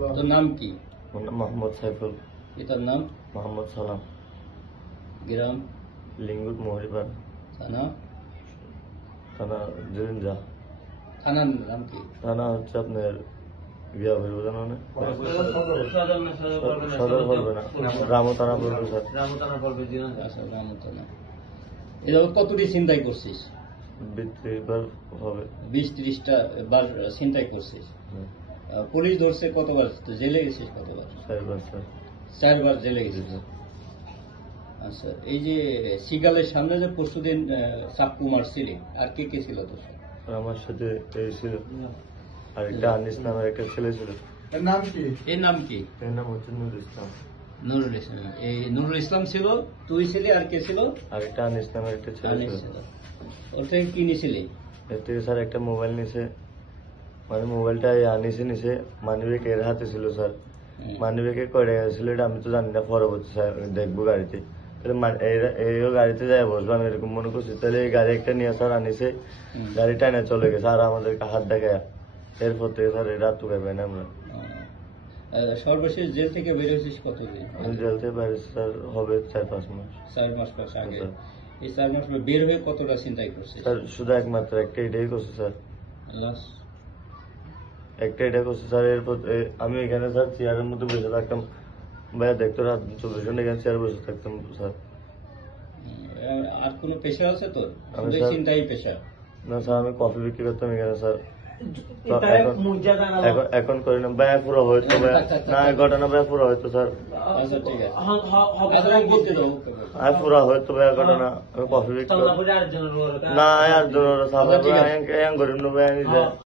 তোর নাম কি? মোহাম্মদ সাইফুল। পিতার নাম? মোহাম্মদ সালাম। গ্রাম? লিঙ্গুর মোহরিপাড়া। থানা? থানা জিরিঞ্জা। থানার নাম কি? থানা হচ্ছে আপনার বিয়া ভেরুদান মানে সদর পড়বে না, রামু থানা পড়বে স্যার। আচ্ছা, রামু থানা। এটা কতটি ছিনতাই করছিস? 20-30 বার হবে। 20-30টা বার ছিনতাই করছিস। পুলিশ ধরছে কতবার? জেলে গেছিস কতবার? 4 বার স্যার। 4 বার জেলে গেছিস। আচ্ছা, এই যে সিগালের সামনে যে পরশুদিন চাকু মারছিলি, আর কে কে ছিল তোর সাথে? আমার সাথে এই ছিল আরেকটা আনিস নামের একটা ছেলে ছিল। এর নাম কি? এর নাম হচ্ছে নুরুল ইসলাম। নুরুল ইসলাম। এই নুরুল ইসলাম ছিল, তুই ছিলি, আর কে ছিল? আরেকটা আনিস নামের একটা ছেলে আনিস ছিল। ছিল। ওর থেকে কি নিছিলি? এর থেকে স্যার একটা মোবাইল নিছে, মানে মোবাইলটা আনিসে নিছে, মানিব্যাগ এর হাতে ছিল স্যার। মানিব্যাগে কয় টাকা ছিল এটা আমি তো জানি না, পরবর্তী স্যার দেখবো গাড়িতে। এই গাড়িতে যাই বসবো আমি এরকম মনে করছি, তাহলে এই গাড়ি একটা নিয়ে স্যার আনিছে, গাড়ি টাইনা চলে গেছে আর আমাদেরকে হাত দেখায়। এরপর থেকে স্যার এই রাত টুকাই পাই না আমরা। সর্বশেষ জেল থেকে বের হয়েছিস কতদিন? আমি জেল থেকে বাইরে স্যার হবে 4-5 মাস। 4 মাস আগে। এই 4 মাস বের হয়ে কতটা চিন্তাই করছিস? স্যার শুধু একমাত্র একটা এটাই করছে স্যার, লাস্ট একটা এটা করছে স্যার। এরপর আমি এখানে স্যার চেয়ারের মধ্যে বসে থাকতাম, ভাইয়া দেখতো রাত 24 ঘন্টা এখানে চেয়ারে বসে থাকতাম স্যার। আর কোনো পেশা আছে তোর? আমি শুধু স্যার চিন্তাই পেশা? না স্যার, আমি কফি বিক্রি করতাম এখানে স্যার। এখন করি না ভাইয়া, পুরো হয়তো ভাইয়া না ঘটনা ভাইয়া, পুরো হয়তো স্যার। আচ্ছা, ঠিক আছে, বলতে দাও। পুরো হয়তো ভাইয়া ঘটনা, আমি কফি বিক্রি না আর জনের গরিব ভাইয়া নিজে।